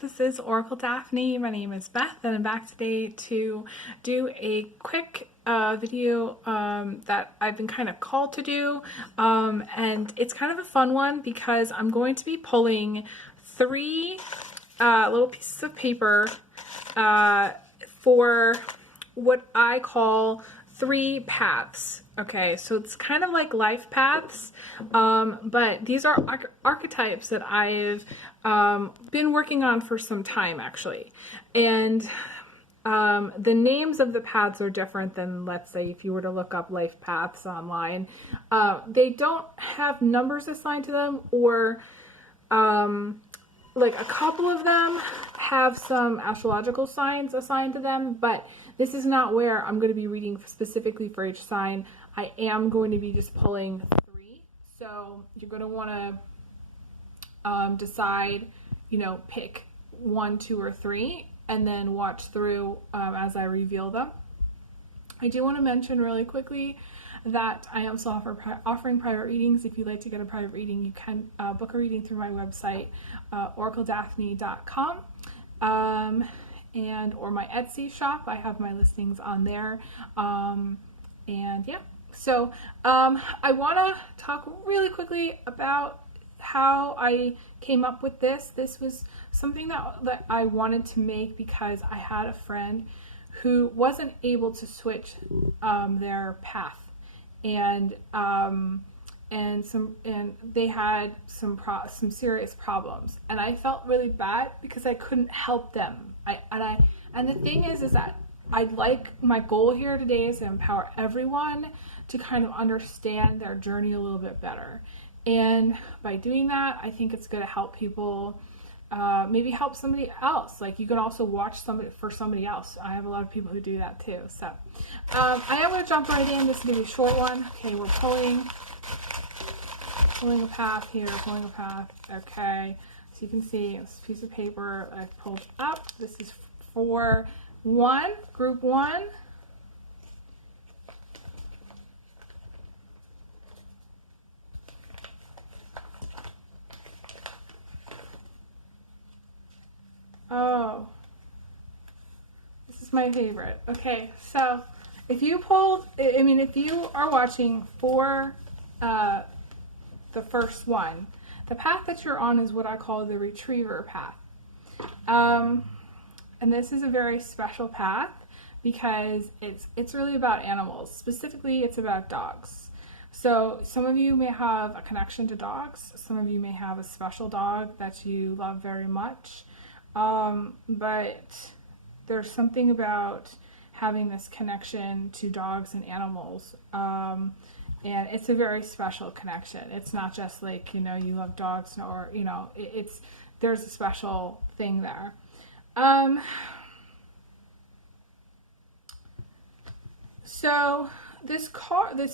This is Oracle Daphne. My name is Beth, and I'm back today to do a quick video that I've been kind of called to do. And it's kind of a fun one because I'm going to be pulling three little pieces of paper for what I call three paths. Okay, so it's kind of like life paths, but these are archetypes that I've been working on for some time, actually. And the names of the paths are different than, let's say, if you were to look up life paths online. They don't have numbers assigned to them, or like a couple of them have some astrological signs assigned to them, but this is not where I'm going to be reading specifically for each sign. I am going to be just pulling three. So you're going to want to decide, pick 1, 2, or 3, and then watch through as I reveal them. I do want to mention really quickly that I am still offering private readings. If you'd like to get a private reading, you can book a reading through my website, oracledaphne.com, or my Etsy shop. I have my listings on there. And yeah, so I want to talk really quickly about how I came up with this. This was something that I wanted to make because I had a friend who wasn't able to switch their path, and they had some serious problems, and I felt really bad because I couldn't help them. And the thing is that my goal here today is to empower everyone to kind of understand their journey a little bit better. And by doing that, I think it's going to help people, maybe help somebody else. Like, you can also watch for somebody else. I have a lot of people who do that too. So I am going to jump right in. This is going to be a short one. Okay, we're pulling a path here, pulling a path. Okay, so you can see this piece of paper I've pulled up. This is for group 1. Oh, this is my favorite. Okay, so if you are watching for the first one, the path that you're on is what I call the retriever path. And this is a very special path because it's really about animals. Specifically, it's about dogs. So some of you may have a connection to dogs. Some of you may have a special dog that you love very much. But there's something about having this connection to dogs and animals. And it's a very special connection. It's not just like, you love dogs, or, there's a special thing there. So this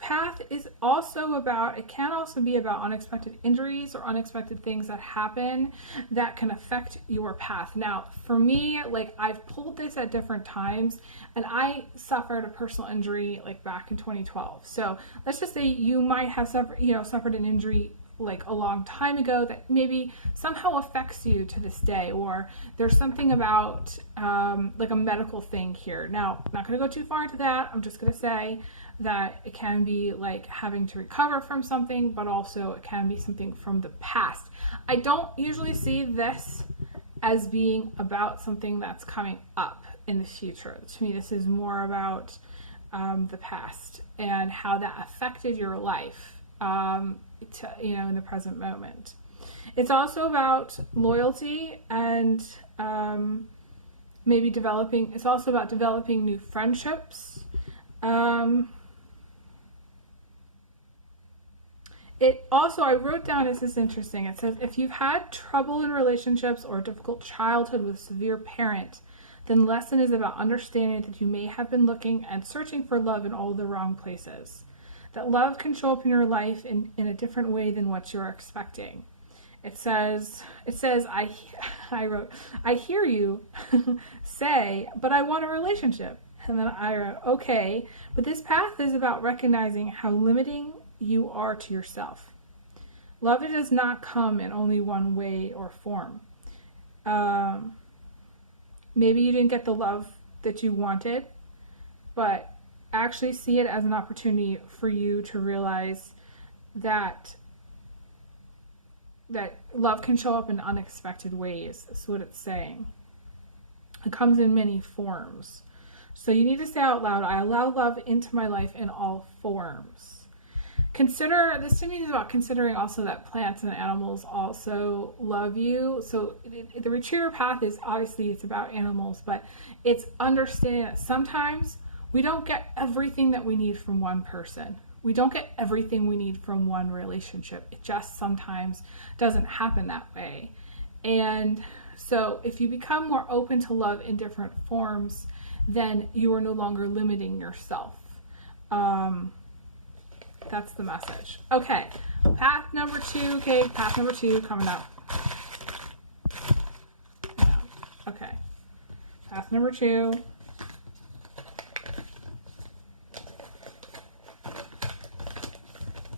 path is also about, it can also be about unexpected injuries or unexpected things that happen that can affect your path. Now, for me, like, I've pulled this at different times, and I suffered a personal injury like back in 2012. So let's just say you might have suffered an injury like a long time ago that maybe somehow affects you to this day, or there's something about like a medical thing here. Now, I'm not going to go too far into that. I'm just going to say that it can be like having to recover from something, but also it can be something from the past. I don't usually see this as being about something that's coming up in the future. To me, this is more about the past and how that affected your life in the present moment. It's also about loyalty and it's also about developing new friendships. I wrote down, this is interesting, it says, if you've had trouble in relationships or a difficult childhood with a severe parent, then lesson is about understanding that you may have been looking and searching for love in all the wrong places. That love can show up in your life in a different way than what you're expecting. It says, I wrote, I hear you say, but I want a relationship. And then I wrote, okay, but this path is about recognizing how limiting you are to yourself. Love does not come in only one way or form. Um, Maybe you didn't get the love that you wanted, but actually see it as an opportunity for you to realize that love can show up in unexpected ways. That's what it's saying. It comes in many forms. So you need to say out loud, I allow love into my life in all forms. Consider, this to me is about considering also that plants and animals also love you. So the retriever path is obviously, it's about animals, but it's understanding that sometimes we don't get everything that we need from one person. We don't get everything we need from one relationship. It just sometimes doesn't happen that way. And so if you become more open to love in different forms, then you are no longer limiting yourself. That's the message. Okay, path number 2. Okay, path number 2 coming up. Okay, path number 2.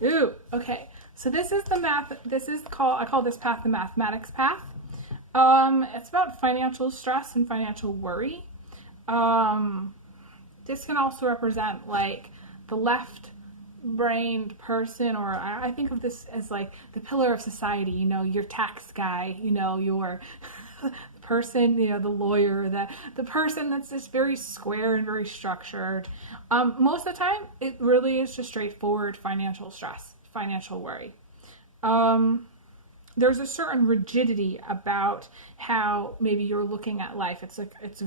Ooh, okay. So this is the math. This is I call this path the mathematics path. It's about financial stress and financial worry. This can also represent like the left-brained person, or I think of this as like the pillar of society, you know, your tax guy, you know, your person, you know, the lawyer, the person that's just very square and very structured. Most of the time, it really is just straightforward financial stress, financial worry. There's a certain rigidity about how maybe you're looking at life. It's like, it's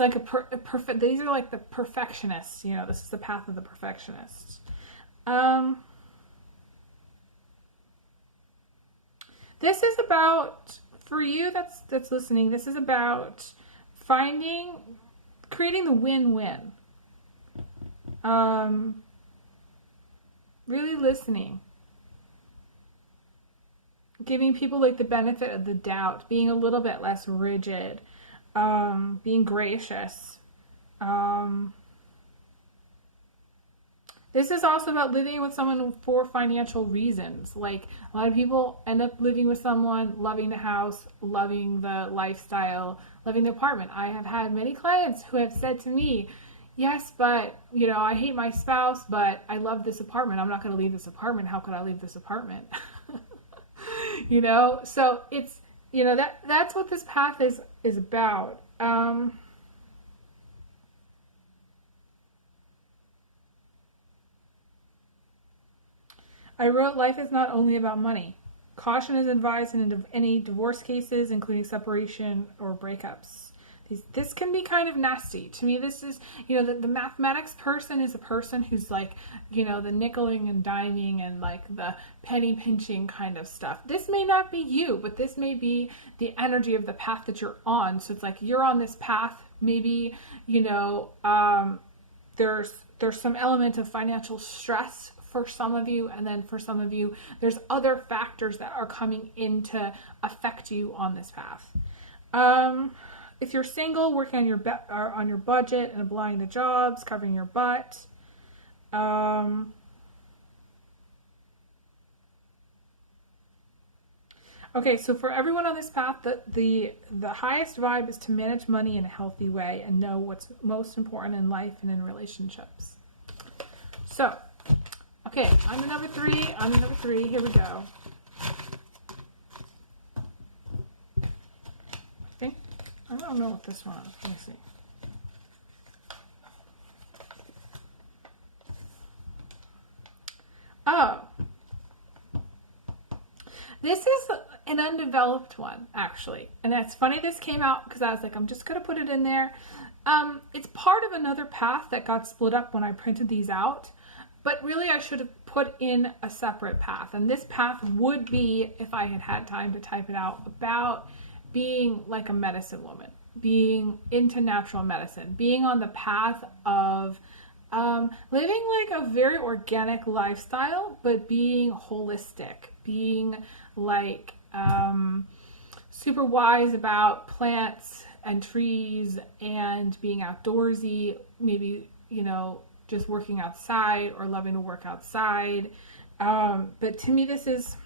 like a perfect, these are like the perfectionists, you know, this is the path of the perfectionists. This is about, for you that's listening, this is about creating the win-win. Really listening. Giving people like the benefit of the doubt, being a little bit less rigid, being gracious. This is also about living with someone for financial reasons. Like a lot of people end up living with someone, loving the house, loving the lifestyle, loving the apartment. I have had many clients who have said to me, yes, but you know, I hate my spouse, but I love this apartment. I'm not going to leave this apartment. How could I leave this apartment? You know, so it's, you know, that's what this path is about. I wrote, life is not only about money. Caution is advised in any divorce cases, including separation or breakups. This can be kind of nasty. To me, this is, you know, the mathematics person is a person who's like, you know, the nickeling and diming and like the penny pinching kind of stuff. This may not be you, but this may be the energy of the path that you're on. So it's like you're on this path. Maybe, you know, there's some element of financial stress for some of you, and then for some of you, there's other factors that are coming in to affect you on this path. If you're single, working on your budget and applying to jobs, covering your butt. Okay, so for everyone on this path, the highest vibe is to manage money in a healthy way and know what's most important in life and in relationships. So, okay, on to number 3. Here we go. I don't know what this one is. Let me see. Oh. This is an undeveloped one, actually. And that's funny this came out because I was like, I'm just going to put it in there. It's part of another path that got split up when I printed these out. But really, I should have put in a separate path. And this path would be, if I had had time to type it out, about being like a medicine woman, being into natural medicine, being on the path of living like a very organic lifestyle, but being holistic, being like super wise about plants and trees and being outdoorsy, maybe, you know, just working outside or loving to work outside. But to me, this is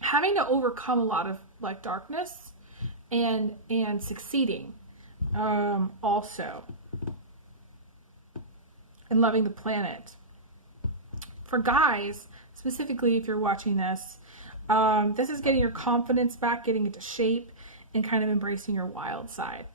having to overcome a lot of like darkness and succeeding, also, and loving the planet. For guys, specifically, if you're watching this, this is getting your confidence back, getting into shape, and kind of embracing your wild side.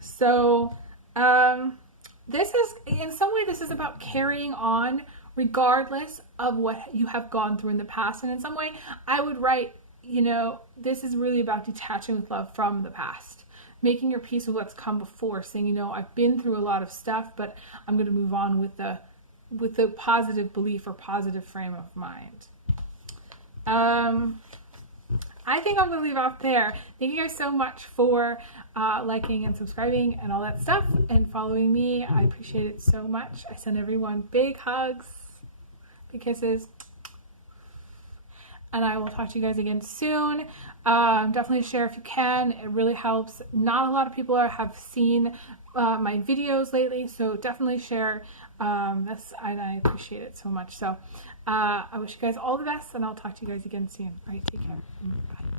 So, this is, in some way, this is about carrying on regardless of what you have gone through in the past. And in some way, I would write, you know, this is really about detaching with love from the past, making your peace with what's come before, saying, you know, I've been through a lot of stuff, but I'm going to move on with the positive belief or positive frame of mind. I think I'm going to leave off there. Thank you guys so much for liking and subscribing and all that stuff and following me. I appreciate it so much. I send everyone big hugs, big kisses, and I will talk to you guys again soon. Definitely share if you can. It really helps. Not a lot of people have seen my videos lately, so definitely share. I appreciate it so much. So I wish you guys all the best, and I'll talk to you guys again soon. All right, take care. Bye.